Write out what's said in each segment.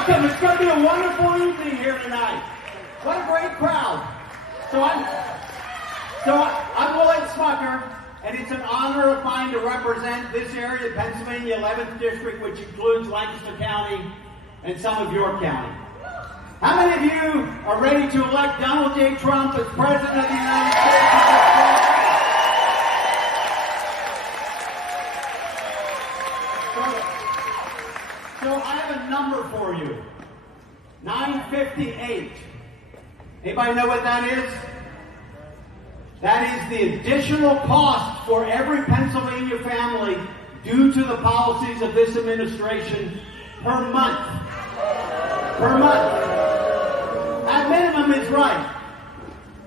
Welcome. It's going to be a wonderful evening here tonight. What a great crowd. So I'm Willett Smucker, and it's an honor of mine to represent this area, Pennsylvania 11th District, which includes Lancaster County and some of York County. How many of you are ready to elect Donald J. Trump as President of the United States? So I have a number for you. 958. Anybody know what that is? That is the additional cost for every Pennsylvania family due to the policies of this administration per month. Per month. That minimum is right.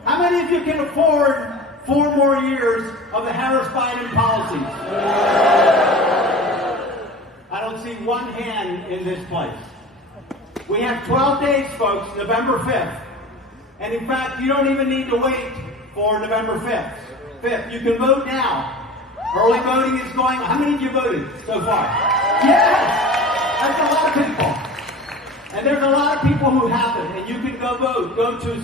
How many of you can afford 4 more years of the Harris-Biden policies? I don't see one hand in this place. We have 12 days, folks, November 5th. And in fact, you don't even need to wait for November 5th. You can vote now. Early voting is going. How many of you voted so far? Yes! That's a lot of people. And there's a lot of people who haven't. And you can go vote. Go to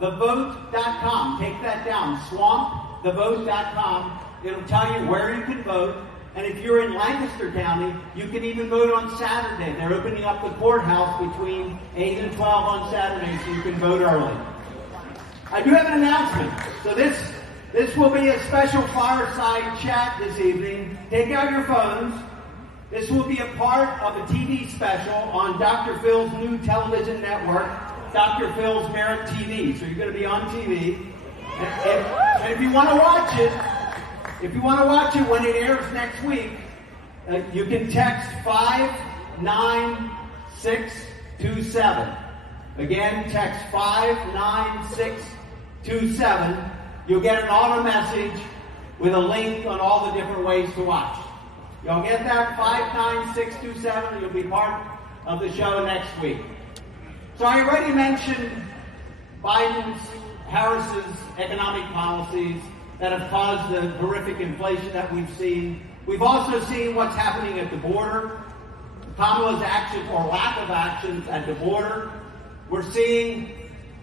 swampthevote.com. Take that down. Swampthevote.com. It'll tell you where you can vote. And if you're in Lancaster County, you can even vote on Saturday. They're opening up the courthouse between 8 and 12 on Saturday, so you can vote early. I do have an announcement. So this will be a special fireside chat this evening. Take out your phones. This will be a part of a TV special on Dr. Phil's new television network, Dr. Phil's Merit TV. So you're going to be on TV. And if you want to watch it, when it airs next week, you can text 59627. Again, text 59627. You'll get an auto message with a link on all the different ways to watch. Y'all get that? 59627. You'll be part of the show next week. So I already mentioned Harris's economic policies that have caused the horrific inflation that we've seen. We've also seen what's happening at the border. Kamala's actions or lack of actions at the border. We're seeing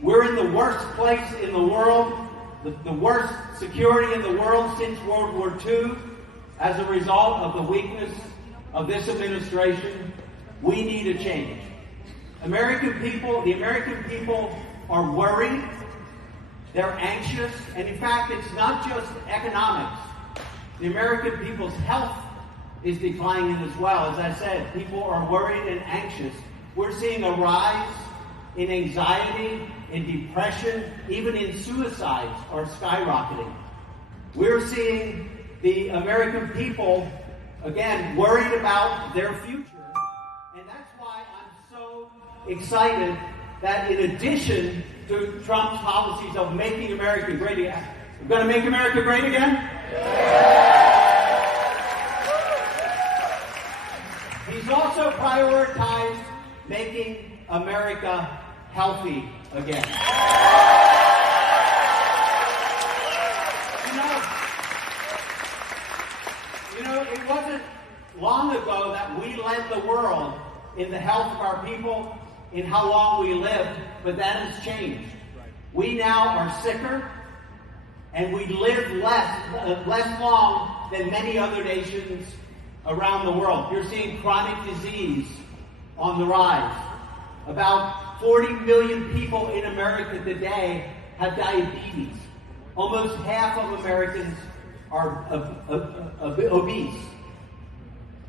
we're in the worst place in the world, the worst security in the world since World War II as a result of the weakness of this administration. We need a change. The American people are worried. They're anxious, and in fact, it's not just economics. The American people's health is declining as well. As I said, people are worried and anxious. We're seeing a rise in anxiety, in depression, even in suicides are skyrocketing. We're seeing the American people, again, worried about their future. And that's why I'm so excited that in addition to Trump's policies of making America great again. We're going to make America great again? He's also prioritized making America healthy again. You know, it wasn't long ago that we led the world in the health of our people, in how long we lived, but that has changed. We now are sicker, and we live less long than many other nations around the world. You're seeing chronic disease on the rise. About 40 million people in America today have diabetes. Almost half of Americans are obese.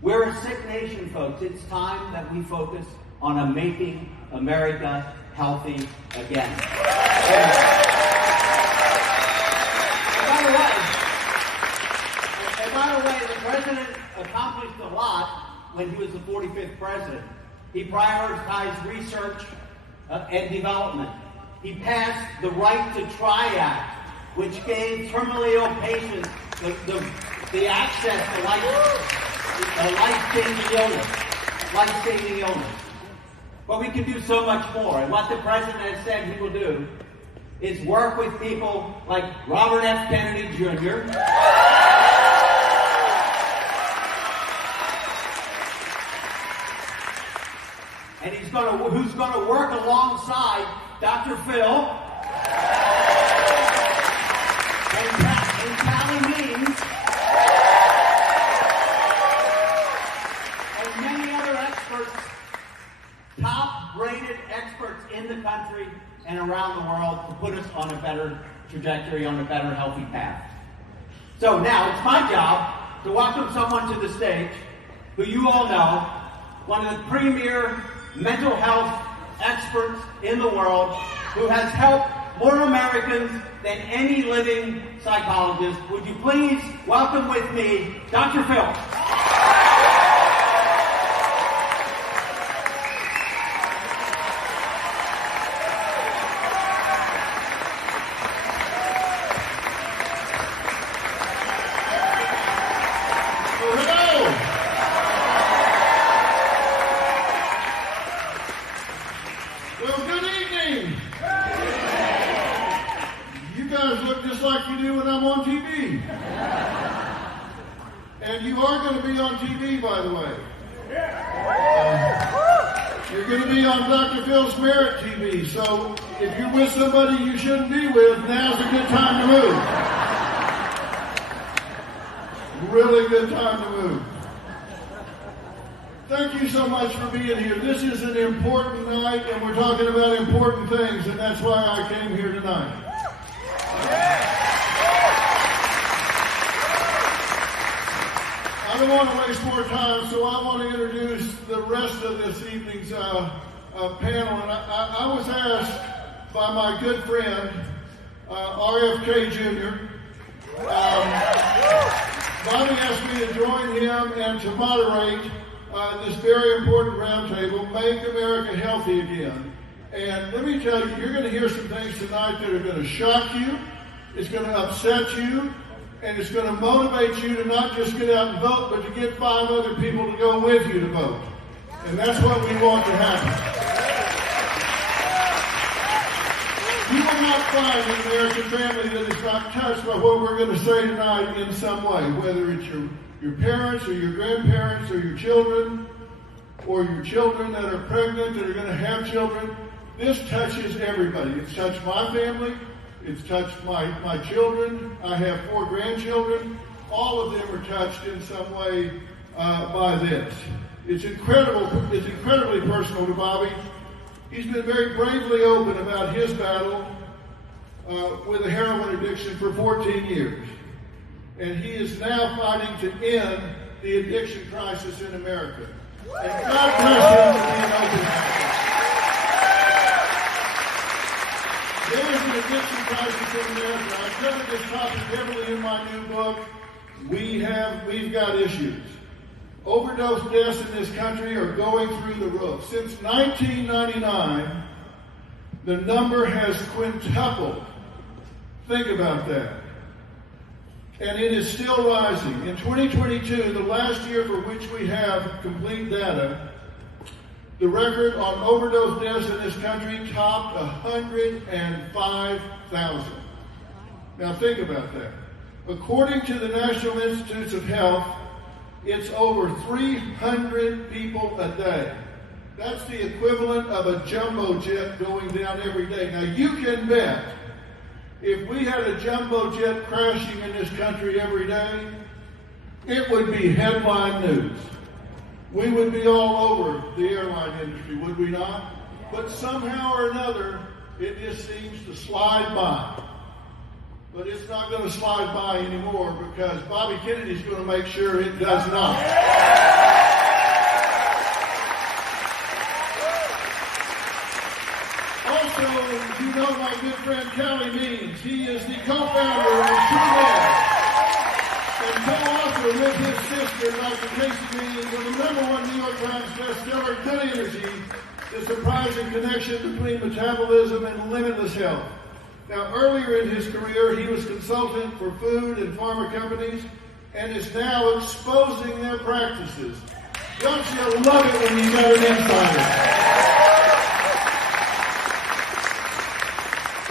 We're a sick nation, folks. It's time that we focus on making America healthy again. And by the way, the president accomplished a lot when he was the 45th president. He prioritized research and development. He passed the Right to Try Act, which gave terminally ill patients the access to life-changing illness. But we can do so much more. And what the president has said he will do is work with people like Robert F. Kennedy Jr., and who's going to work alongside Dr. Phil and Calley Means and many other experts, top-rated experts in the country and around the world, to put us on a better trajectory, on a better, healthy path. So now it's my job to welcome someone to the stage who you all know, one of the premier mental health experts in the world, who has helped more Americans than any living psychologist. Would you please welcome with me Dr. Phil? And you are going to be on TV, by the way. You're going to be on Dr. Phil's Merit TV, so if you're with somebody you shouldn't be with, now's a good time to move. Really good time to move. Thank you so much for being here. This is an important night, and we're talking about important things, and that's why I came here tonight. I don't want to waste more time, so I want to introduce the rest of this evening's panel. And I was asked by my good friend, RFK Jr. Bobby asked me to join him and to moderate this very important roundtable, Make America Healthy Again. And let me tell you, you're going to hear some things tonight that are going to shock you, it's going to upset you, and it's going to motivate you to not just get out and vote, but to get 5 other people to go with you to vote. And that's what we want to happen. You will not find an American family that is not touched by what we're going to say tonight in some way, whether it's your parents or your grandparents or your children that are pregnant, that are going to have children. This touches everybody. It's touched my family. It's touched my children. I have 4 grandchildren. All of them are touched in some way by this. It's incredible. It's incredibly personal to Bobby. He's been very bravely open about his battle with a heroin addiction for 14 years. And he is now fighting to end the addiction crisis in America. And God bless him for being open about it. There is an addiction crisis in America. I've covered this topic heavily in my new book. We've got issues. Overdose deaths in this country are going through the roof. Since 1999, the number has quintupled. Think about that. And it is still rising. In 2022, the last year for which we have complete data, the record on overdose deaths in this country topped 105,000. Now think about that. According to the National Institutes of Health, it's over 300 people a day. That's the equivalent of a jumbo jet going down every day. Now you can bet, if we had a jumbo jet crashing in this country every day, it would be headline news. We would be all over the airline industry, would we not? But somehow or another, it just seems to slide by. But it's not going to slide by anymore because Bobby Kennedy's going to make sure it does not. Also, you know my good friend Calley Means. He is the co-founder of True Love and co-author with his sister, Dr. Casey Means, of the #1 New York Times bestseller, Good Energy, The Surprising Connection Between Metabolism and Limitless Health. Now, earlier in his career, he was consultant for food and pharma companies and is now exposing their practices. Don't you love it when you got an insider?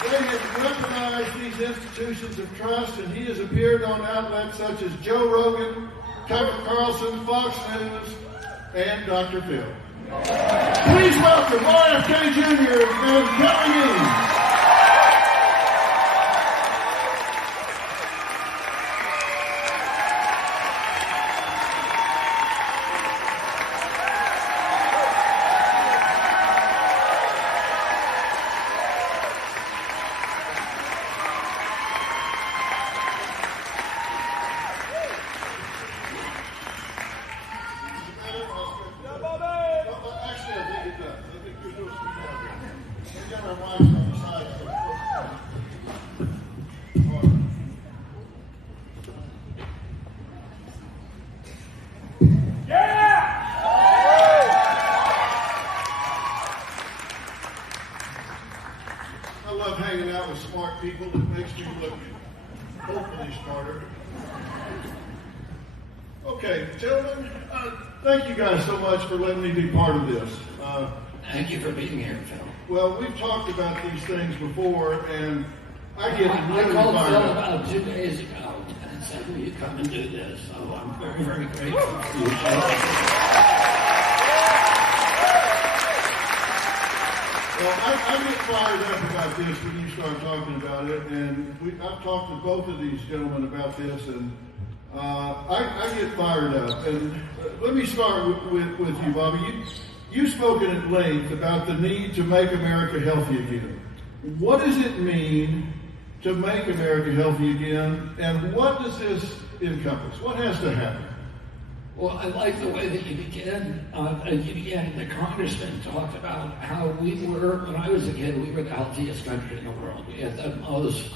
They have weaponized these institutions of trust, and he has appeared on outlets such as Joe Rogan, Tucker Carlson, Fox News, and Dr. Phil. Please welcome RFK Jr. and Calley. I love hanging out with smart people. It makes me look hopefully smarter. Okay, gentlemen, thank you guys so much for letting me be part of this. Thank you for being here, Phil. Well, we've talked about these things before, and I get really I called fired Phil up. about 2 days ago and said, will you come and do this? So I'm very, very grateful for you. Well, I get fired up about this when you start talking about it, and I've talked to both of these gentlemen about this, and I get fired up. And let me start with you, Bobby. You've spoken at length about the need to make America healthy again. What does it mean to make America healthy again, and what does this encompass? What has to happen? Well, I like the way that you began. The congressman talked about how we were, when I was a kid, we were the healthiest country in the world. We had the most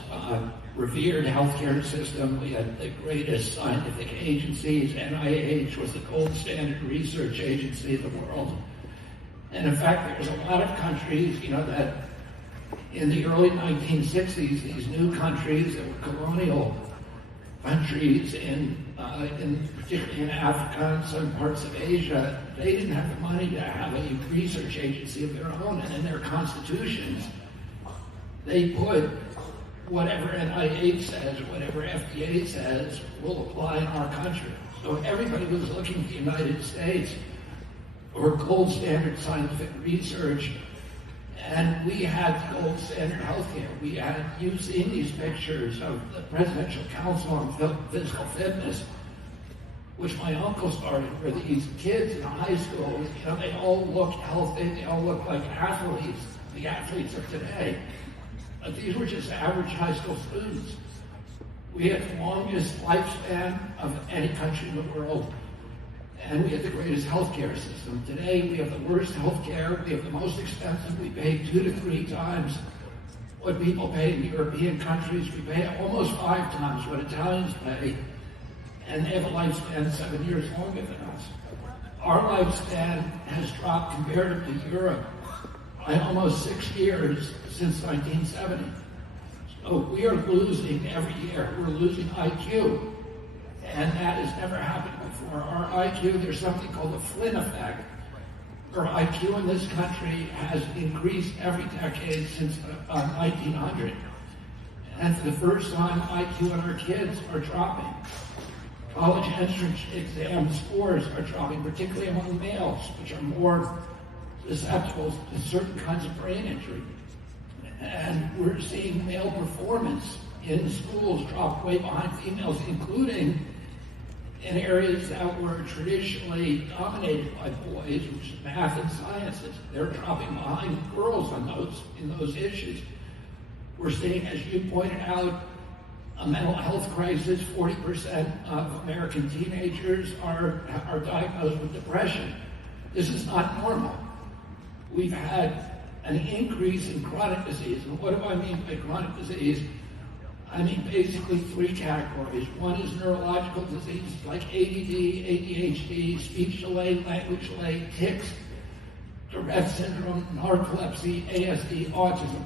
revered healthcare system. We had the greatest scientific agencies. NIH was the gold standard research agency of the world. And in fact, there was a lot of countries, that in the early 1960s, these new countries that were colonial countries particularly in Africa and some parts of Asia, they didn't have the money to have a research agency of their own, and in their constitutions, they put whatever NIH says, whatever FDA says, will apply in our country. So everybody was looking at the United States for gold standard scientific research, and we had gold standard healthcare. You've seen these pictures of the Presidential Council on Physical Fitness, which my uncle started, where these kids in high school, they all look healthy, they all look like athletes, the athletes of today. But these were just average high school students. We had the longest lifespan of any country in the world, and we had the greatest healthcare system. Today, we have the worst healthcare, we have the most expensive, we pay 2 to 3 times what people pay in European countries. We pay almost 5 times what Italians pay, and they have a lifespan 7 years longer than us. Our lifespan has dropped compared to Europe by almost 6 years since 1970. So we are losing every year. We're losing IQ, and that has never happened before. Our IQ, there's something called the Flynn effect, where IQ in this country has increased every decade since 1900. And for the first time, IQ in our kids are dropping. College entrance exam scores are dropping, particularly among males, which are more susceptible to certain kinds of brain injury. And we're seeing male performance in schools drop way behind females, including in areas that were traditionally dominated by boys, which is math and sciences. They're dropping behind girls in those issues. We're seeing, as you pointed out, a mental health crisis. 40% of American teenagers are diagnosed with depression. This is not normal. We've had an increase in chronic disease. And what do I mean by chronic disease? I mean basically 3 categories. One is neurological diseases like ADD, ADHD, speech delay, language delay, tics, Tourette syndrome, narcolepsy, ASD, autism.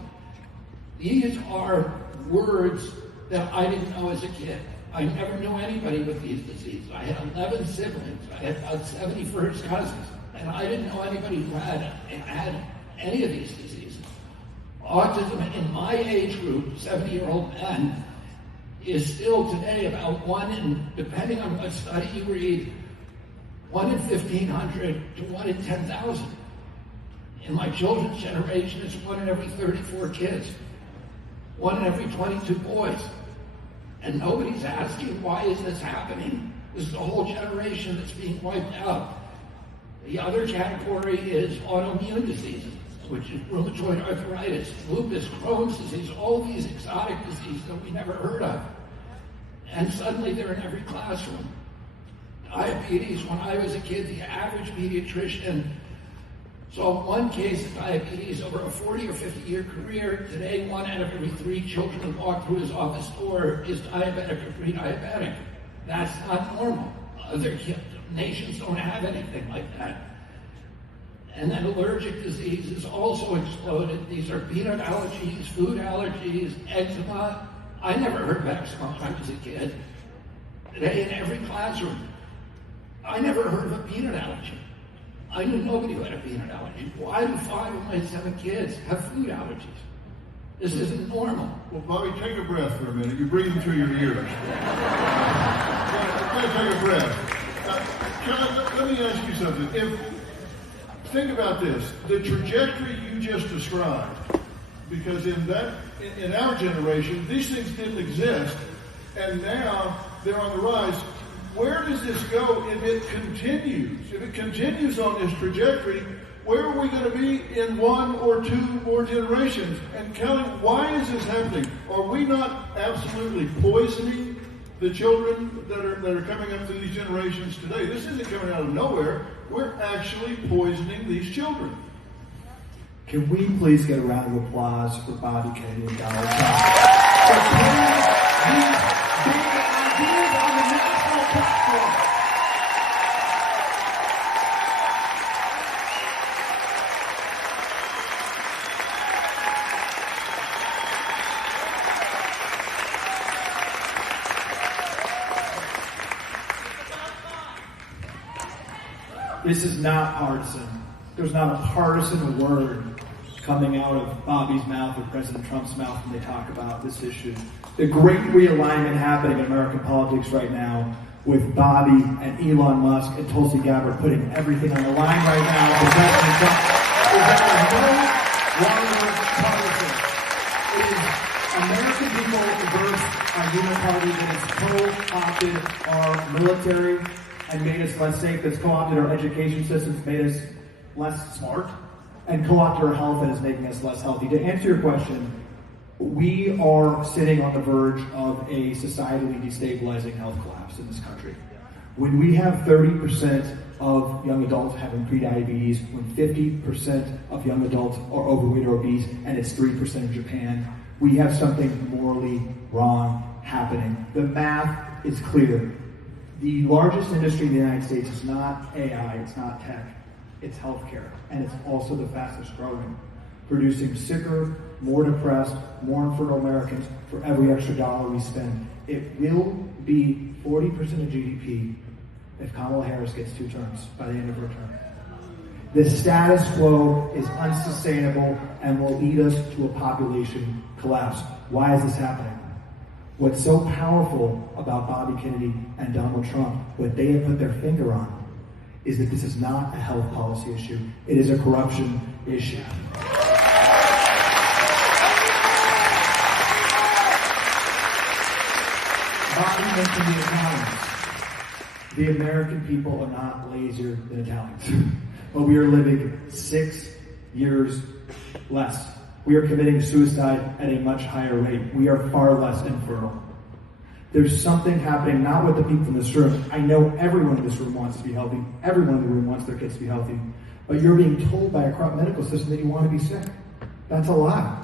These are words that I didn't know as a kid. I never knew anybody with these diseases. I had 11 siblings. I had about 70 first cousins. And I didn't know anybody who had any of these diseases. Autism in my age group, 70-year-old men, is still today about 1 in, depending on what study you read, 1 in 1,500 to 1 in 10,000. In my children's generation, it's 1 in every 34 kids, 1 in every 22 boys. And nobody's asking, why is this happening? This is a whole generation that's being wiped out. The other category is autoimmune diseases, which is rheumatoid arthritis, lupus, Crohn's disease, all these exotic diseases that we never heard of. And suddenly they're in every classroom. Diabetes, when I was a kid, the average pediatrician saw 1 case of diabetes over a 40 or 50-year career. Today, 1 out of every 3 children who walk through his office door is diabetic or pre-diabetic. That's not normal. Other nations don't have anything like that. And then allergic diseases also exploded. These are peanut allergies, food allergies, eczema. I never heard of eczema when I was a kid. Today in every classroom. I never heard of a peanut allergy. I knew nobody who had a peanut allergy. Why do 5 of my 7 kids have food allergies? This isn't normal. Well, Bobby, take a breath for a minute. You're breathing through your ears. Take a breath. Let me ask you something. Think about this. The trajectory you just described, because in our generation, these things didn't exist, and now they're on the rise. Where does this go if it continues? If it continues on this trajectory, where are we going to be in 1 or 2 more generations? And Calley, why is this happening? Are we not absolutely poisoning the children that are coming up through these generations today? This isn't coming out of nowhere. We're actually poisoning these children. Can we please get a round of applause for Bobby Kennedy and Donald Trump for putting these big ideas on the national platform? This is not partisan. There's not a partisan word coming out of Bobby's mouth or President Trump's mouth when they talk about this issue. The great realignment happening in American politics right now with Bobby and Elon Musk and Tulsi Gabbard putting everything on the line right now for President Trump is that there's no longer partisan. It is American people versus our uniparty that has co-opted our military and made us less safe, that's co-opted our education systems, made us less smart, and co-opted our health and is making us less healthy. To answer your question, we are sitting on the verge of a societally destabilizing health collapse in this country. When we have 30% of young adults having prediabetes, when 50% of young adults are overweight or obese, and it's 3% in Japan, we have something morally wrong happening. The math is clear. The largest industry in the United States is not AI, it's not tech, it's healthcare, and it's also the fastest growing, producing sicker, more depressed, more infertile Americans for every extra dollar we spend. It will be 40% of GDP if Kamala Harris gets 2 terms by the end of her term. The status quo is unsustainable and will lead us to a population collapse. Why is this happening? What's so powerful about Bobby Kennedy and Donald Trump, what they have put their finger on, is that this is not a health policy issue. It is a corruption issue. Bobby mentioned the Italians. The American people are not lazier than Italians. But we are living 6 years less. We are committing suicide at a much higher rate. We are far less infertile. There's something happening, not with the people in this room. I know everyone in this room wants to be healthy. Everyone in the room wants their kids to be healthy. But you're being told by a corrupt medical system that you want to be sick. That's a lie.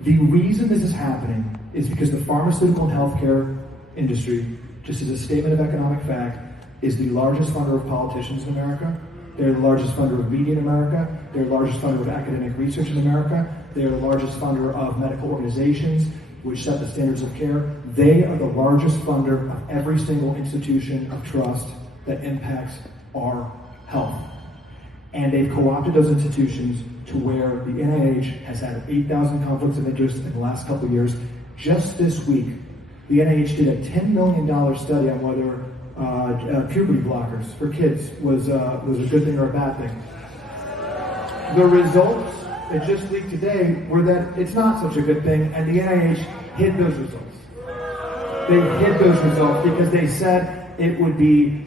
The reason this is happening is because the pharmaceutical and healthcare industry, just as a statement of economic fact, is the largest funder of politicians in America. They're the largest funder of media in America. They're the largest funder of academic research in America. They're the largest funder of medical organizations, which set the standards of care. They are the largest funder of every single institution of trust that impacts our health. And they've co-opted those institutions to where the NIH has had 8,000 conflicts of interest in the last couple of years. Just this week, the NIH did a $10 million study on whether puberty blockers for kids was a good thing or a bad thing. The results that just leaked today were that it's not such a good thing, and the NIH hid those results. They hid those results because they said it would be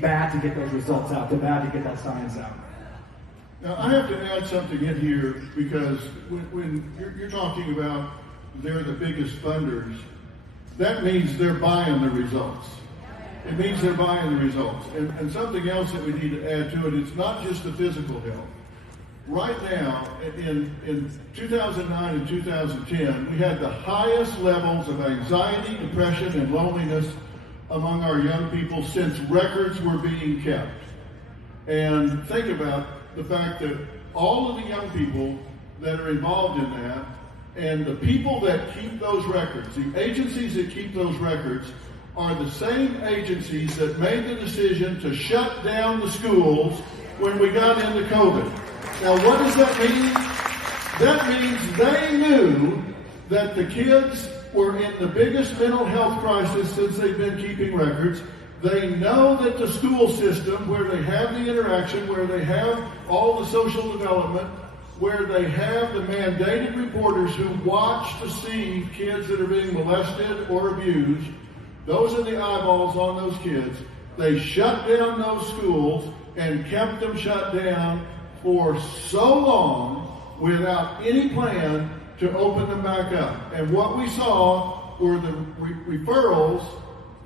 bad to get those results out, bad to get that science out. Now, I have to add something in here because when you're talking about they're the biggest funders, that means they're buying the results. It means they're buying the results. And something else that we need to add to it, it's not just the physical health. Right now, in 2009 and 2010, we had the highest levels of anxiety, depression, and loneliness among our young people since records were being kept. And think about the fact that all of the young people that are involved in that, and the people that keep those records, the agencies that keep those records, are the same agencies that made the decision to shut down the schools when we got into COVID. Now, what does that mean? That means they knew that the kids were in the biggest mental health crisis since they've been keeping records. They know that the school system, where they have the interaction, where they have all the social development, where they have the mandated reporters who watch to see kids that are being molested or abused, those are the eyeballs on those kids. They shut down those schools and kept them shut down for so long without any plan to open them back up. And what we saw were the referrals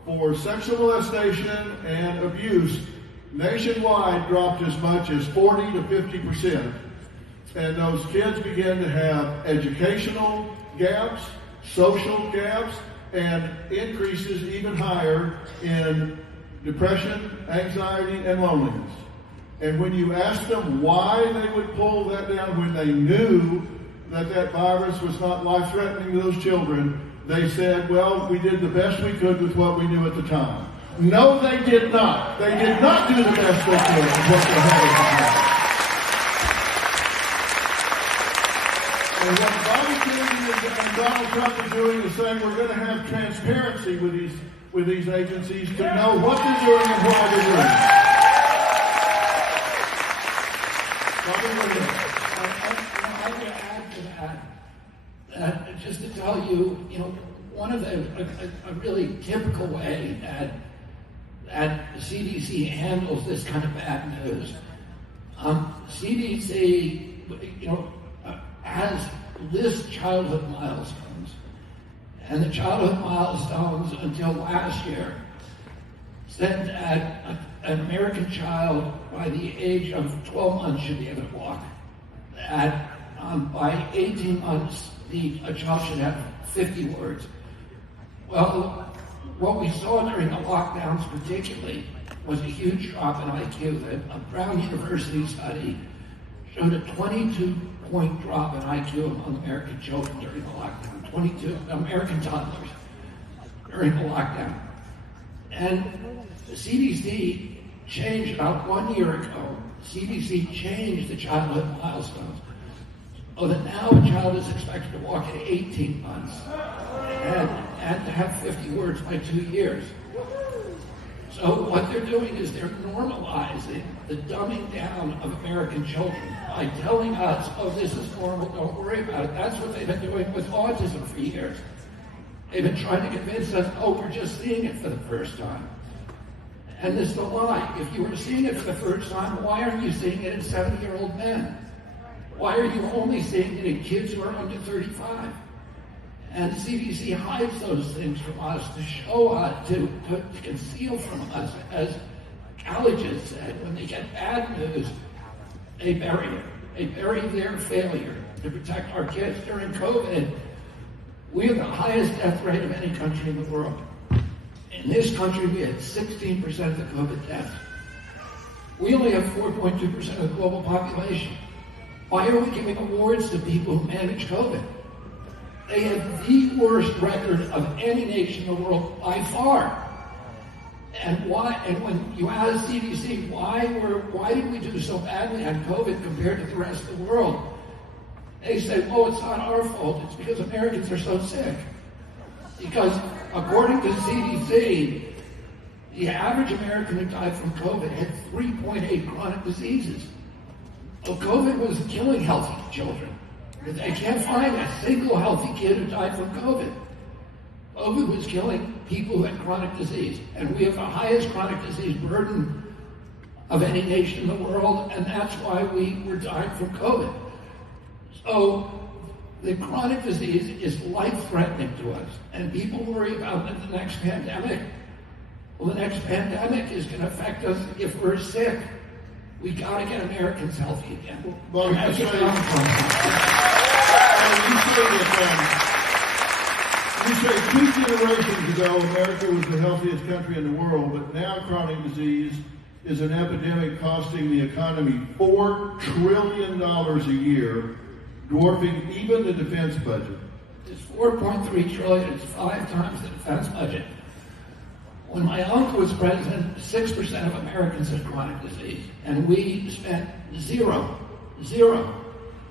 for sexual molestation and abuse nationwide dropped as much as 40 to 50%. And those kids began to have educational gaps, social gaps, and increases even higher in depression, anxiety, and loneliness. And when you ask them why they would pull that down when they knew that that virus was not life-threatening to those children, they said, well, we did the best we could with what we knew at the time. No, they did not. They did not do the best they could with what they had at the time. And what Bobby Kennedy and Donald Trump are doing is saying we're going to have transparency with these agencies to know what they're doing and why they're doing it. I would add to that, just to tell you, one of a really typical way that the CDC handles this kind of bad news. CDC, lists childhood milestones, and the childhood milestones until last year said that an American child by the age of 12 months should be able to walk. That by 18 months, a child should have 50 words. Well, what we saw during the lockdowns particularly was a huge drop in IQ. That a Brown University study showed a 22-point drop in IQ among American children during the lockdown, 22 American toddlers during the lockdown. And the CDC changed about 1 year ago. CDC changed the childhood milestones so that now a child is expected to walk at 18 months and to have 50 words by 2 years. So what they're doing is they're normalizing the dumbing down of American children by telling us, oh, this is normal, don't worry about it. That's what they've been doing with autism for years. They've been trying to convince us, oh, we're just seeing it for the first time. And this is a lie. If you were seeing it for the first time, why aren't you seeing it in 70-year-old men? Why are you only seeing it in kids who are under 35? And the CDC hides those things from us to show us, to conceal from us, as Calley just said, when they get bad news, they bury it. They bury their failure to protect our kids. During COVID, we have the highest death rate of any country in the world. In this country, we had 16% of the COVID deaths. We only have 4.2% of the global population. Why are we giving awards to people who manage COVID? They have the worst record of any nation in the world by far. And why? And when you ask CDC why did we do so badly on COVID compared to the rest of the world, they say, "Oh, it's not our fault. It's because Americans are so sick." Because according to CDC, The average American who died from COVID had 3.8 chronic diseases. Well, COVID was killing healthy children. I can't find a single healthy kid who died from COVID. COVID was killing people who had chronic disease. And we have the highest chronic disease burden of any nation in the world, and that's why we were dying from COVID. So the chronic disease is life-threatening to us, and people worry about the next pandemic. Well, the next pandemic is going to affect us if we're sick. We got to get Americans healthy again. Well, you say two generations ago, America was the healthiest country in the world, but now chronic disease is an epidemic costing the economy $4 trillion a year, dwarfing even the defense budget. It's $4.3 trillion. It's 5 times the defense budget. When my uncle was president, 6% of Americans had chronic disease, and we spent zero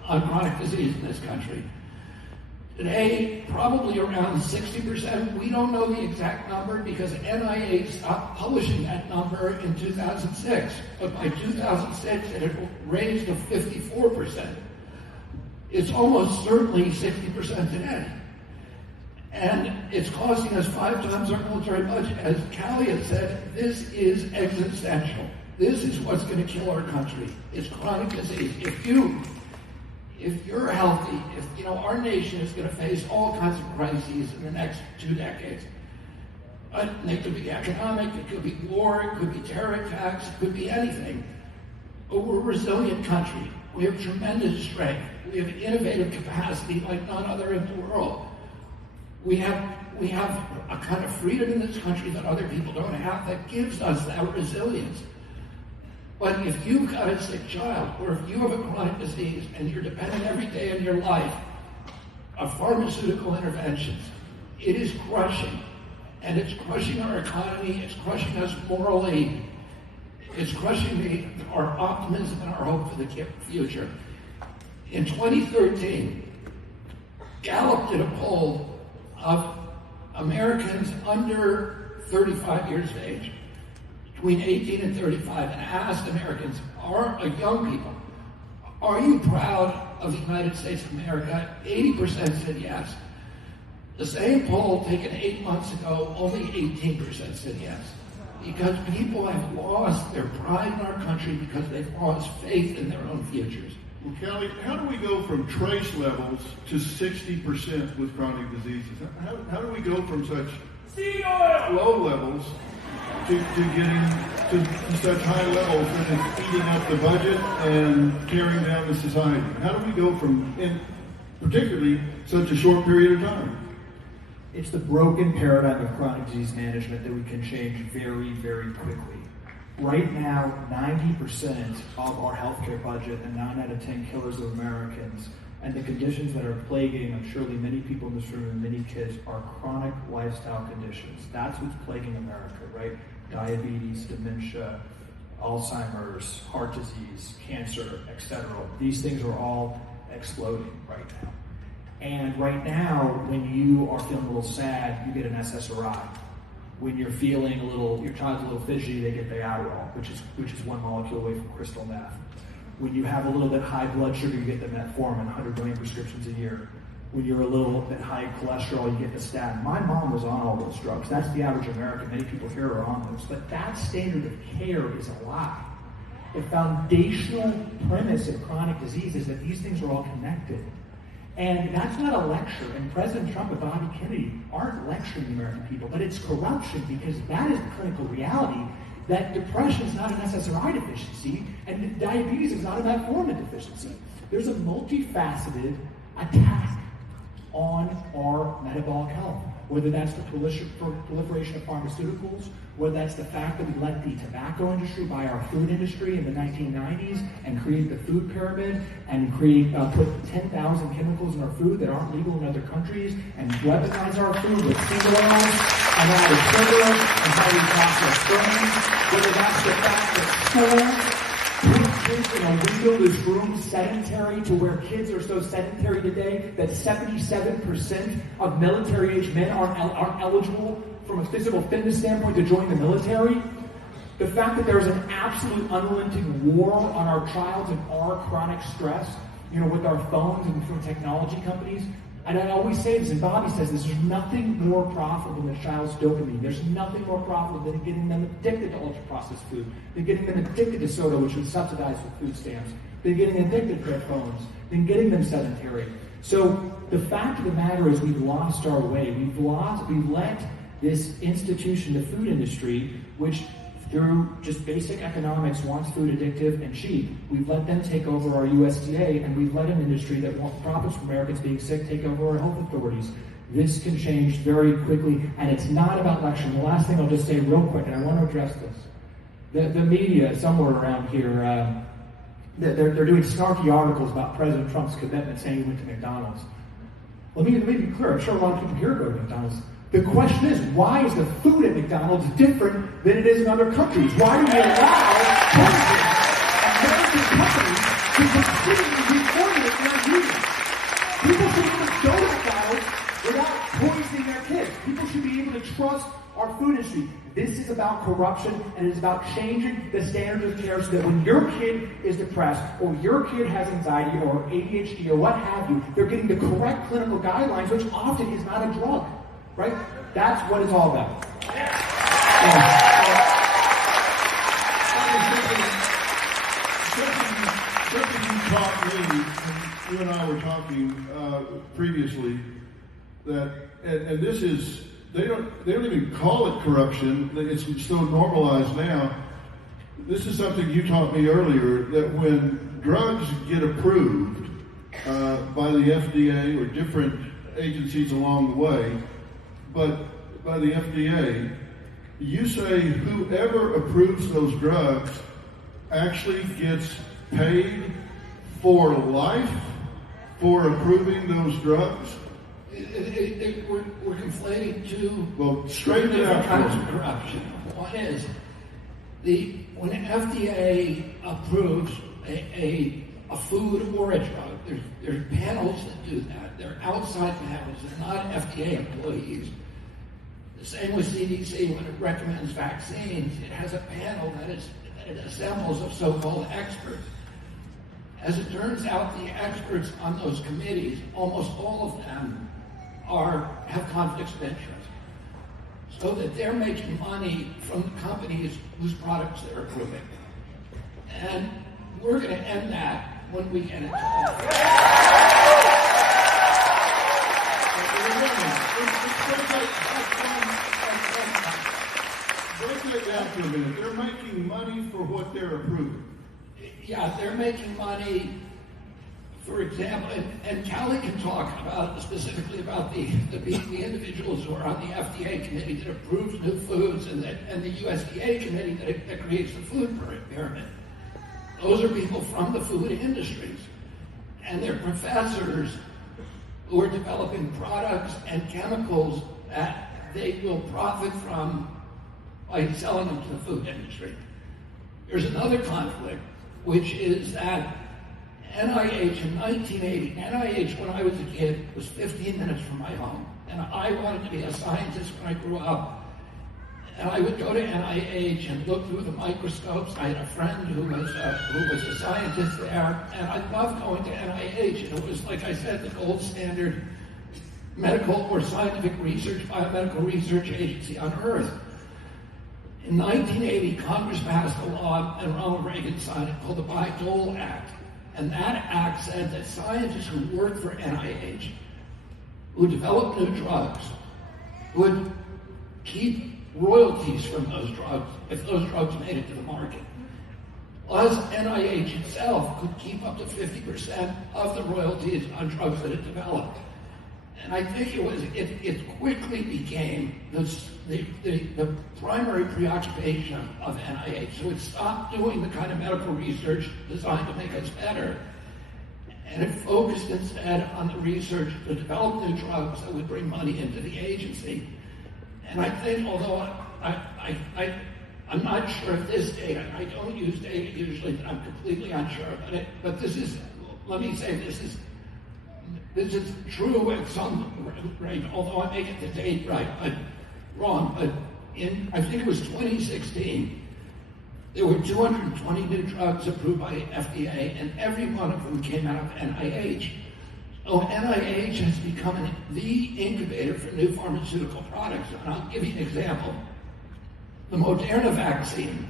on chronic disease in this country. Today, probably around 60%. We don't know the exact number because NIH stopped publishing that number in 2006. But by 2006, it had raised to 54%. It's almost certainly 60% today. And it's costing us 5 times our military budget. As Calley has said, this is existential. This is what's going to kill our country. It's chronic disease. If you're healthy, our nation is going to face all kinds of crises in the next 2 decades. It could be economic, it could be war, it could be terror attacks, it could be anything. But we're a resilient country. We have tremendous strength. We have innovative capacity like none other in the world. We have a kind of freedom in this country that other people don't have that gives us that resilience. But if you've got a sick child, or if you have a chronic disease and you're dependent every day in your life of pharmaceutical interventions, it is crushing. And it's crushing our economy, it's crushing us morally, it's crushing our optimism and our hope for the future. In 2013, Gallup did a poll of Americans under 35 years of age, between 18 and 35, and asked Americans, young people, are you proud of the United States of America? 80% said yes. The same poll taken 8 months ago, only 18% said yes. Because people have lost their pride in our country because they've lost faith in their own futures. Well, Calley, how do we go from trace levels to 60% with chronic diseases? How do we go from such low levels to getting to such high levels that it's eating up the budget and tearing down the society? How do we go from, in particularly, such a short period of time? It's the broken paradigm of chronic disease management that we can change very, very quickly. Right now, 90% of our healthcare budget and 9 out of 10 killers of Americans and the conditions that are plaguing, I'm surely many people in this room and many kids, are chronic lifestyle conditions. That's what's plaguing America, right? Diabetes, dementia, Alzheimer's, heart disease, cancer, etc. These things are all exploding right now. And right now, when you are feeling a little sad, you get an SSRI. When you're feeling your child's a little fidgety, they get the Adderall, which is one molecule away from crystal meth. When you have a little bit high blood sugar, you get the metformin, 100 million prescriptions a year. When you're a little bit high cholesterol, you get the statin. My mom was on all those drugs. That's the average American. Many people here are on those. But that standard of care is a lie. The foundational premise of chronic disease is that these things are all connected. And that's not a lecture, and President Trump and Bobby Kennedy aren't lecturing the American people, but it's corruption because that is the clinical reality that depression is not an SSRI deficiency and diabetes is not a metformin deficiency. There's a multifaceted attack on our metabolic health, whether that's the proliferation of pharmaceuticals, whether that's the fact that we let the tobacco industry buy our food industry in the 1990s and create the food pyramid and put 10,000 chemicals in our food that aren't legal in other countries and weaponize our food with single oils and added sugar and how we process grains, whether that's the fact that school kids in a windowless room sedentary to where kids are so sedentary today that 77% of military-age men aren't eligible from a physical fitness standpoint to join the military. The fact that there's an absolute unrelenting war on our childs and our chronic stress, with our phones and from technology companies. And I always say this, and Bobby says this, there's nothing more profitable than a child's dopamine. There's nothing more profitable than getting them addicted to ultra-processed food, than getting them addicted to soda, which we subsidize with food stamps, than getting addicted to their phones, than getting them sedentary. So the fact of the matter is we've lost our way. We've let this institution, the food industry, which through just basic economics wants food addictive and cheap, we've let them take over our USDA, and we've let an industry that wants profits from Americans being sick take over our health authorities. This can change very quickly, and it's not about lecturing. The last thing I'll just say real quick, and I want to address this. The media somewhere around here, they're doing snarky articles about President Trump's commitment saying he went to McDonald's. Let me be clear, I'm sure a lot of people here go to McDonald's. The question is, why is the food at McDonald's different than it is in other countries? Why do we allow American companies to completely reformulate their ingredients? People should be able to go to McDonald's without poisoning their kids. People should be able to trust our food industry. This is about corruption, and it's about changing the standards of care so that when your kid is depressed, or your kid has anxiety, or ADHD, or what have you, they're getting the correct clinical guidelines, which often is not a drug. Right? That's what it's all about. Something you taught me, and you and I were talking previously, that and this is they don't even call it corruption. It's so normalized now. This is something you taught me earlier, that when drugs get approved by the FDA or different agencies along the way, but by the FDA, you say whoever approves those drugs actually gets paid for life for approving those drugs? We're conflating two straighten it out kinds of corruption. One is when the FDA approves a food or a drug, there's panels that do that. They're outside panels. They're not FDA employees. The same with CDC when it recommends vaccines. It has a panel that it assembles of so-called experts. As it turns out, the experts on those committees, almost all of them, have conflicts of interest. So that they're making money from the companies whose products they're approving. And we're going to end that when we get into office. Break it down for a minute. They're making money for what they're approving. Yeah, they're making money, for example, and Calley can talk specifically about the individuals who are on the FDA committee that approves new foods and the USDA committee that creates the food pyramid. Those are people from the food industries, and they're professors who are developing products and chemicals that they will profit from by selling them to the food industry. There's another conflict, which is that NIH in 1980, NIH when I was a kid was 15 minutes from my home, and I wanted to be a scientist when I grew up. And I would go to NIH and look through the microscopes. I had a friend who was a scientist there, and I loved going to NIH. And it was, like I said, the gold standard medical or scientific research, biomedical research agency on Earth. In 1980, Congress passed a law, and Ronald Reagan signed it, called the Bayh-Dole Act. And that act said that scientists who worked for NIH, who developed new drugs, would keep royalties from those drugs if those drugs made it to the market. Plus, NIH itself could keep up to 50% of the royalties on drugs that it developed. And I think it quickly became the primary preoccupation of NIH. So it stopped doing the kind of medical research designed to make us better. And it focused instead on the research to develop new drugs that would bring money into the agency. And I think, although I'm not sure of this data, and I don't use data usually that I'm completely unsure about it, but this is, let me say, this is true at some rate, although I may get the date right. But wrong, but I think it was 2016, there were 220 new drugs approved by FDA, and every one of them came out of NIH. So NIH has become the incubator for new pharmaceutical products. And I'll give you an example. The Moderna vaccine,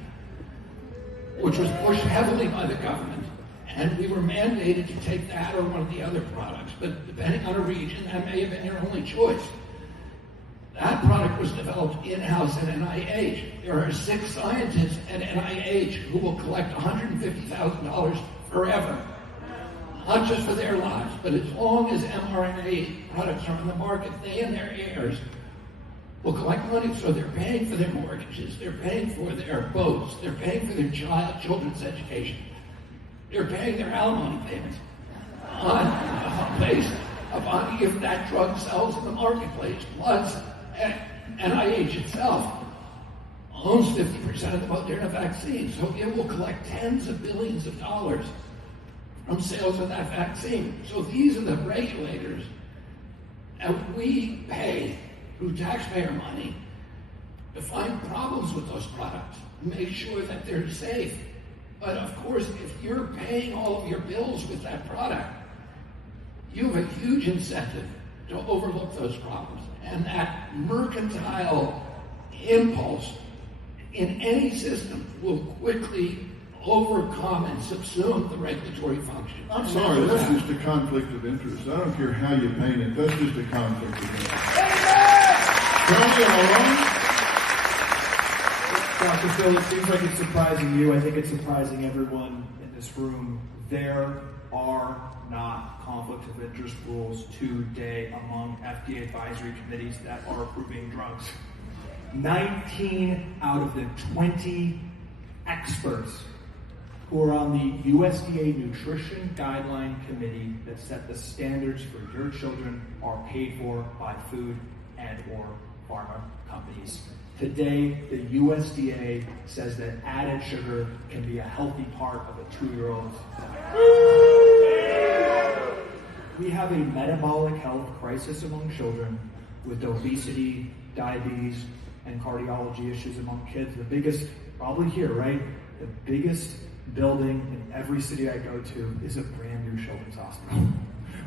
which was pushed heavily by the government, and we were mandated to take that or one of the other products, but depending on a region, that may have been your only choice. That product was developed in-house at NIH. There are 6 scientists at NIH who will collect $150,000 forever. Not just for their lives, but as long as mRNA products are on the market, they and their heirs will collect money, so they're paying for their mortgages, they're paying for their boats, they're paying for their children's education, they're paying their alimony payments based upon if that drug sells in the marketplace. Plus, NIH itself owns 50% of the Moderna vaccine, so it will collect tens of billions of dollars from sales of that vaccine. So these are the regulators, and we pay through taxpayer money to find problems with those products, make sure that they're safe. But of course, if you're paying all of your bills with that product, you have a huge incentive to overlook those problems. And that mercantile impulse in any system will quickly overcome and subsume the regulatory function. I'm sorry, that's just a conflict of interest. I don't care how you paint it, that's just a conflict of interest. Calley, all right? Dr. Phil, it seems like it's surprising you. I think it's surprising everyone in this room. There are not conflict of interest rules today among FDA advisory committees that are approving drugs. 19 out of the 20 experts who are on the USDA Nutrition Guideline Committee that set the standards for your children are paid for by food and or pharma companies. Today, the USDA says that added sugar can be a healthy part of a 2-year-old's diet. We have a metabolic health crisis among children with obesity, diabetes, and cardiology issues among kids. The biggest, probably here, right? The biggest building in every city I go to is a brand new children's hospital,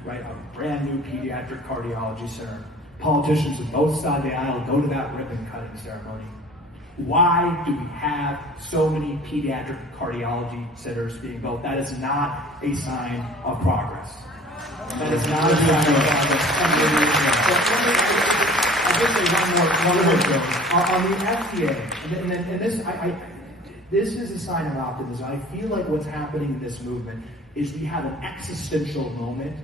right? A brand new pediatric cardiology center. Politicians on both sides of the aisle go to that ribbon cutting ceremony. Why do we have so many pediatric cardiology centers being built? That is not a sign of progress. That is not a sign of progress. I'll just say one more thing. On the FDA, and this is a sign of optimism. I feel like what's happening in this movement is we have an existential moment,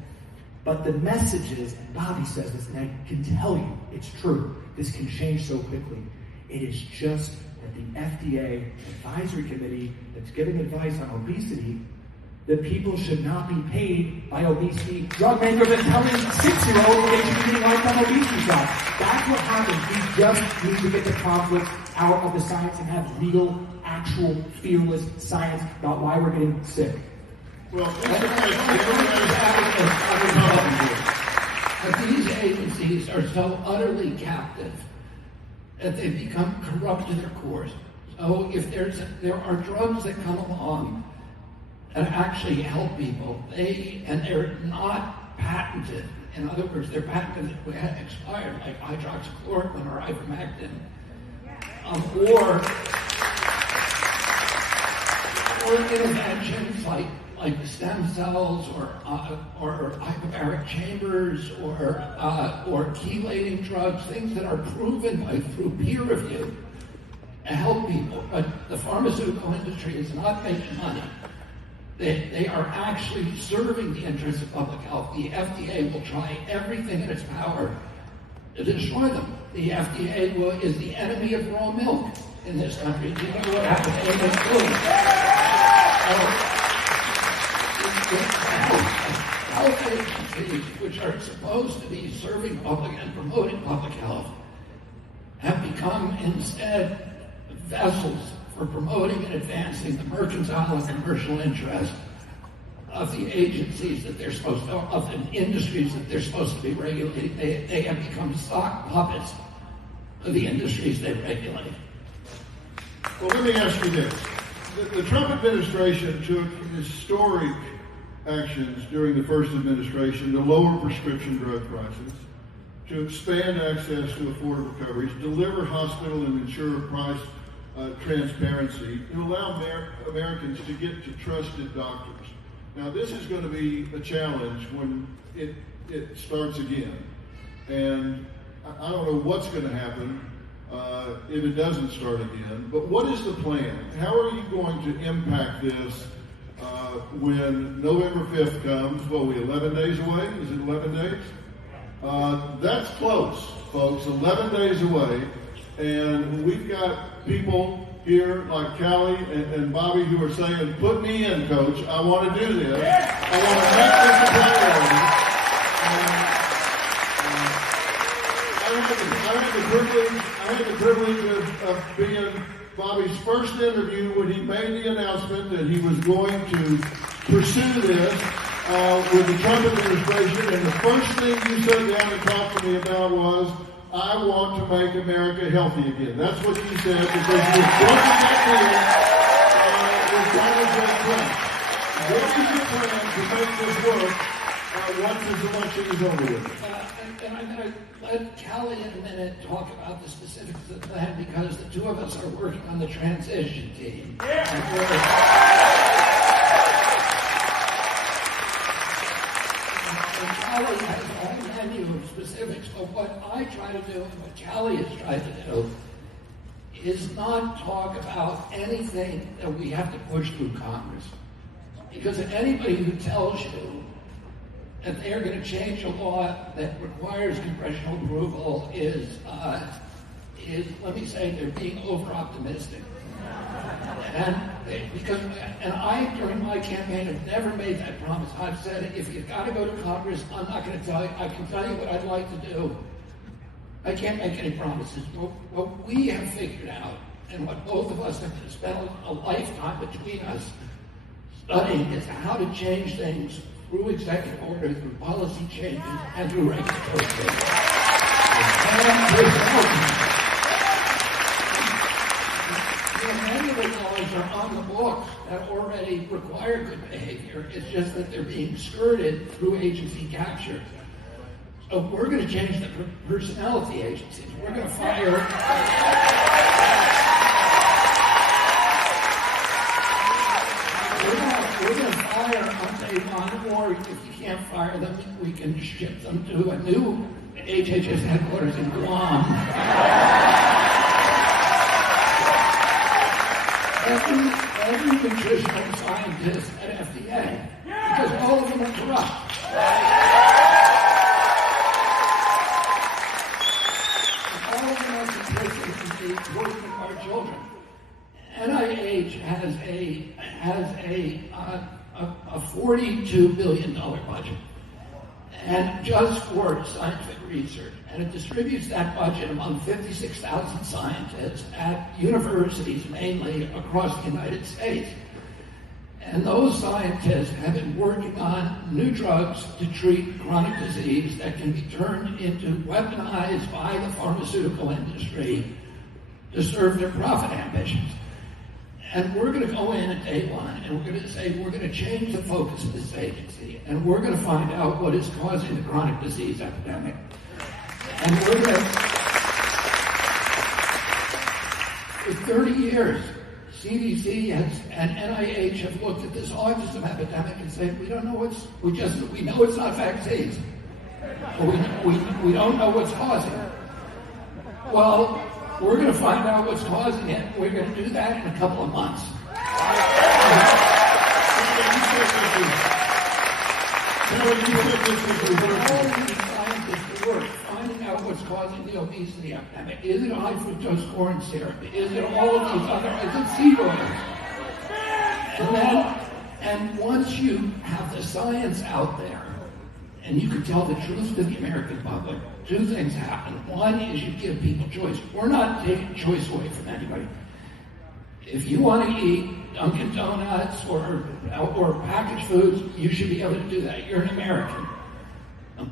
but the messages, and Bobby says this, and I can tell you it's true, this can change so quickly. It is just that the FDA advisory committee that's giving advice on obesity, that people should not be paid by obesity drug makers and telling 6-year-olds they should be eating lifetime obesity drugs. That's what happens. We just need to get the conflicts out of the science and have real, actual, fearless science about why we're getting sick. Well, but these agencies are so utterly captive that they become corrupt to their cores. So if there are drugs that come along and actually help people, and they're not patented. In other words, they're patented expired, like hydroxychloroquine or ivermectin, or interventions like stem cells or hyperbaric chambers or chelating drugs, things that are proven through peer review to help people. But the pharmaceutical industry is not making money. They are actually serving the interests of public health. The FDA will try everything in its power to destroy them. The FDA is the enemy of raw milk in this country. Do you know what happened to health agencies, which are supposed to be serving public and promoting public health, have become instead vessels for promoting and advancing the mercantile and commercial interest of the agencies that they're supposed to, of the industries that they're supposed to be regulating. They have become stock puppets of the industries they regulate. Well, let me ask you this. The Trump administration took historic actions during the first administration to lower prescription drug prices, to expand access to affordable coverage, deliver hospital and insurer price transparency, to allow Americans to get to trusted doctors. Now, this is going to be a challenge when it starts again. And I don't know what's going to happen if it doesn't start again. But what is the plan? How are you going to impact this when November 5th comes? Well, we 11 days away? Is it 11 days? That's close, folks. 11 days away. And we've got people here like Calley and Bobby who are saying, put me in, Coach. I want to do this. I want to make this a priority. I had the privilege of being Bobby's first interview when he made the announcement that he was going to pursue this with the Trump administration. And the first thing you sat down and talked to me about was, I want to make America healthy again. That's what you said, because you were broken that deal with Donald J. Trump. What is your plan to make this work once this election is over with? And I'm going to let Calley in a minute talk about the specifics of the plan, because the two of us are working on the transition team. Calley has a whole menu of specifics, but what I try to do and what Calley has tried to do is not talk about anything that we have to push through Congress. Because anybody who tells you that they're going to change a law that requires congressional approval is, let me say, they're being over-optimistic. And I, during my campaign, have never made that promise. I've said, if you've got to go to Congress, I'm not going to tell you. I can tell you what I'd like to do. I can't make any promises. What we have figured out, and what both of us have spent a lifetime between us studying, is how to change things through executive order, through policy changes, and through regulatory changes. Many of the laws are on the books that already require good behavior. It's just that they're being skirted through agency capture. So we're going to change the personnel of the agencies. We're going to fire. We're going to fire on day one, or if you can't fire them, we can ship them to a new HHS headquarters in Guam. Every nutritional scientist at FDA, because all of them are corrupt. All of them are complicit in the work of our children. NIH has a $42 billion budget, and just for scientific research, and it distributes that budget among 56,000 scientists at universities mainly across the United States. And those scientists have been working on new drugs to treat chronic disease that can be turned into weaponized by the pharmaceutical industry to serve their profit ambitions. And we're going to go in at day one, and we're going to say we're going to change the focus of this agency, and we're going to find out what is causing the chronic disease epidemic. And we're going to, for 30 years, CDC and NIH have looked at this autism epidemic and said, we don't know we know it's not vaccines. But we don't know what's causing it. Well, we're going to find out what's causing it. We're going to do that in a couple of months. All these scientists work finding out what's causing the obesity epidemic. Is it high fructose corn syrup? Is it all of these other? Is it seed oils? And once you have the science out there, and you can tell the truth to the American public, two things happen. One is you give people choice. We're not taking choice away from anybody. If you want to eat Dunkin' Donuts or packaged foods, you should be able to do that. You're an American.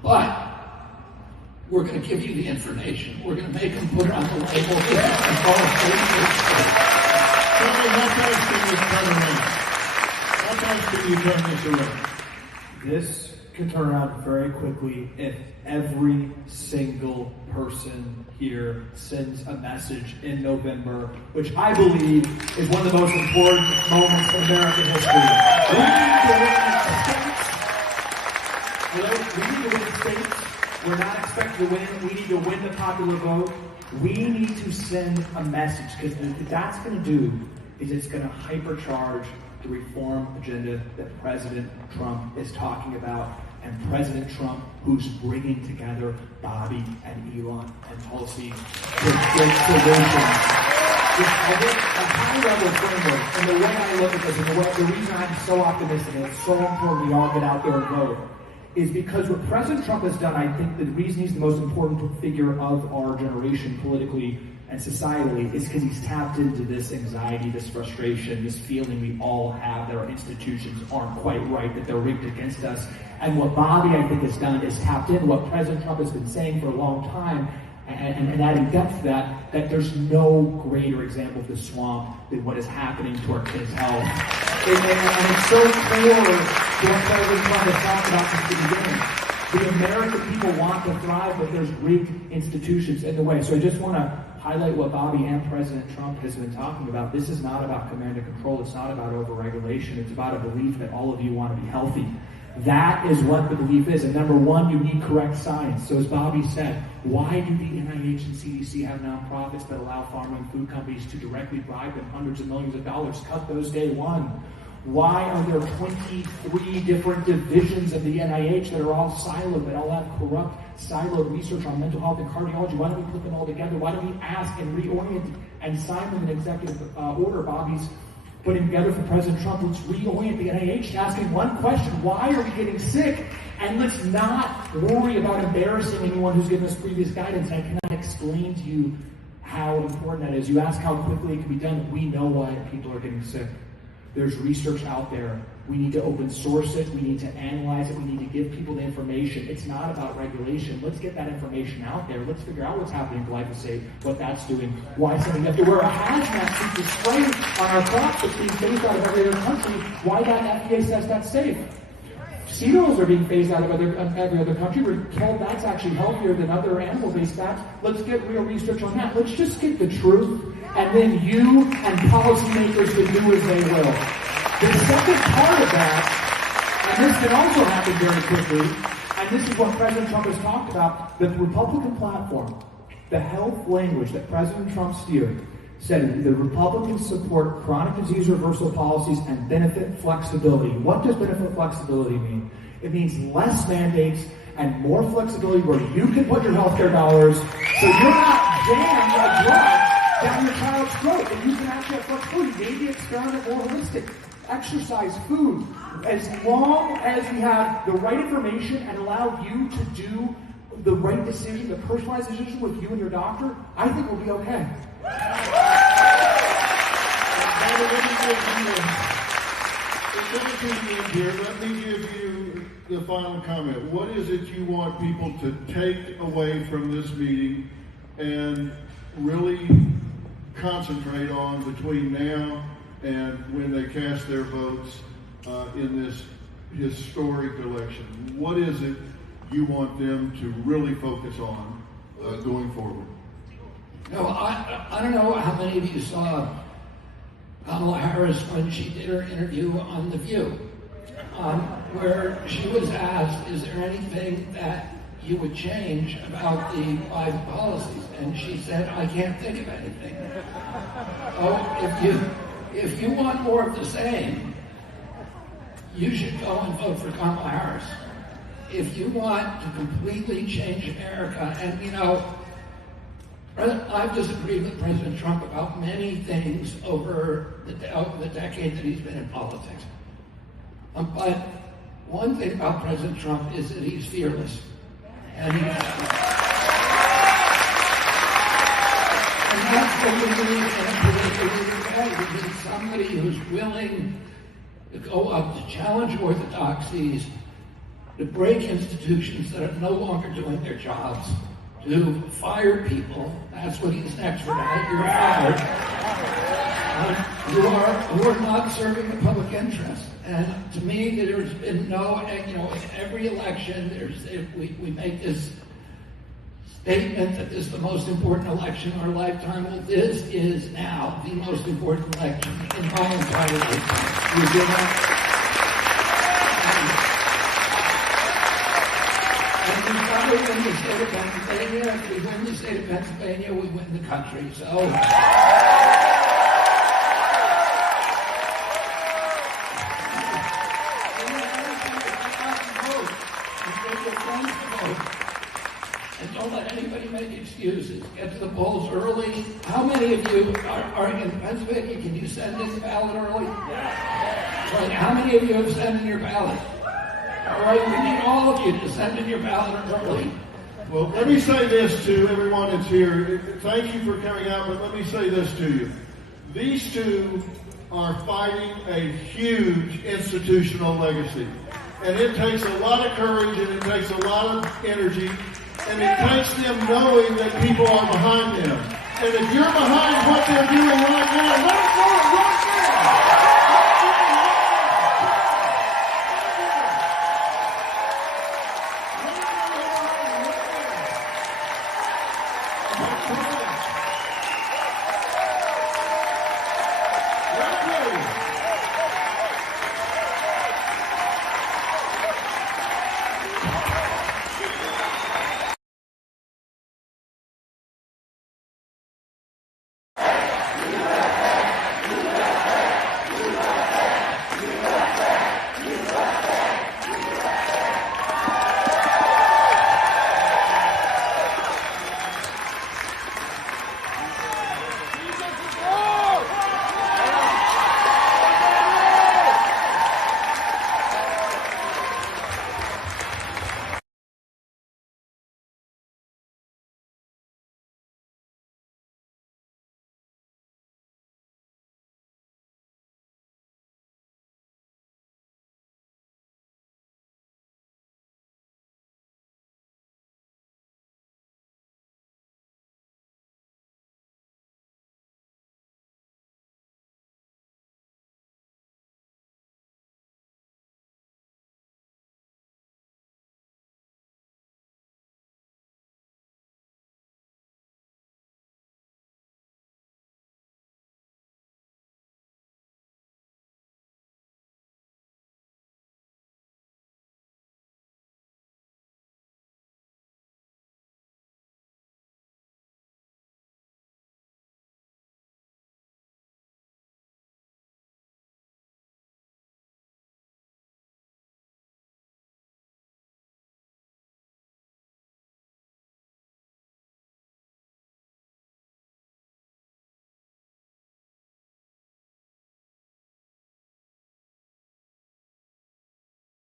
But We're going to give you the information. We're going to make them put it on the label. This is a false statement. How fast can you turn around? How fast can you turn this around? This could turn around very quickly if every single person here sends a message in November, which I believe is one of the most important moments in American history. We need to win the states. We're not expected to win. We need to win the popular vote. We need to send a message, because what that's going to do is it's going to hypercharge the reform agenda that President Trump is talking about, and President Trump, who's bringing together Bobby and Elon and Tulsi to get solutions. A high-level framework, and the way I look at this, and the reason I'm so optimistic, and it's so important we all get out there and vote, is because what President Trump has done, I think the reason he's the most important figure of our generation politically and societally is because he's tapped into this anxiety, this frustration, this feeling we all have that our institutions aren't quite right, that they're rigged against us. And what Bobby, I think, has done is tapped into what President Trump has been saying for a long time, and adding depth to that there's no greater example of the swamp than what is happening to our kids' health. And it's so core to what President Trump has talked about since the beginning. The American people want to thrive, but there's rigged institutions in the way. So I just want to highlight what Bobby and President Trump has been talking about. This is not about command and control. It's not about overregulation. It's about a belief that all of you want to be healthy. That is what the belief is. And number one, you need correct science. So as Bobby said, why do the NIH and CDC have nonprofits that allow pharma and food companies to directly bribe them hundreds of millions of dollars? Cut those day one. Why are there 23 different divisions of the NIH that are all siloed, that all have corrupt, siloed research on mental health and cardiology? Why don't we put them all together? Why don't we ask and reorient and sign them in executive order? Bobby's putting together for President Trump. Let's reorient the NIH to asking one question: why are we getting sick? And let's not worry about embarrassing anyone who's given us previous guidance. I cannot explain to you how important that is. You ask how quickly it can be done. We know why people are getting sick. There's research out there. We need to open source it. We need to analyze it. We need to give people the information. It's not about regulation. Let's get that information out there. Let's figure out what's happening to glyphosate, what that's doing, why something. You have to wear a hazmat suit to spray on our crops that's being phased out of every other country. Why that FDA says that's safe. Seed oils are being phased out of every other country. We're told that's actually healthier than other animal-based fats. Let's get real research on that. Let's just get the truth, and then you and policymakers can do as they will. The second part of that, and this can also happen very quickly, and this is what President Trump has talked about, the Republican platform, the health language that President Trump steered, said the Republicans support chronic disease reversal policies and benefit flexibility. What does benefit flexibility mean? It means less mandates and more flexibility where you can put your healthcare dollars so you're not jammed a drug down your child's throat, and you can actually have flexibility. Maybe experiment more holistic. Exercise, food. As long as we have the right information and allow you to do the right decision, the personalized decision with you and your doctor, I think we'll be okay. Let me give you the final comment. What is it you want people to take away from this meeting and really concentrate on between now and when they cast their votes in this historic election? What is it you want them to really focus on going forward? No, I don't know how many of you saw Kamala Harris when she did her interview on The View, where she was asked, is there anything that you would change about the Biden policies? And she said, I can't think of anything. Oh, if you want more of the same, you should go and vote for Kamala Harris. If you want to completely change America, and you know, I've disagreed with President Trump about many things over the decade that he's been in politics. But one thing about President Trump is that he's fearless. And that's what we need in a political leader. We need somebody who's willing to go up to challenge orthodoxies, to break institutions that are no longer doing their jobs, to fire people. That's what he's an expert at. You're fired. Who are not serving the public interest. And to me, there's been no, in every election, we make this statement that this is the most important election in our lifetime. Well, this is now the most important election in my entire lifetime. You get that? And we've got to win the state of Pennsylvania. If we win the state of Pennsylvania, we win the country. So. And don't let anybody make excuses. Get to the polls early. How many of you are in Pennsylvania? Can you send in the ballot early? Right. How many of you have sent in your ballot? All right, we need all of you to send in your ballot early. Well, let me say this to everyone that's here. Thank you for coming out, but let me say this to you. These two are fighting a huge institutional legacy. And it takes a lot of courage, and it takes a lot of energy, and it takes them knowing that people are behind them. And if you're behind what they're doing right now, let it go right now.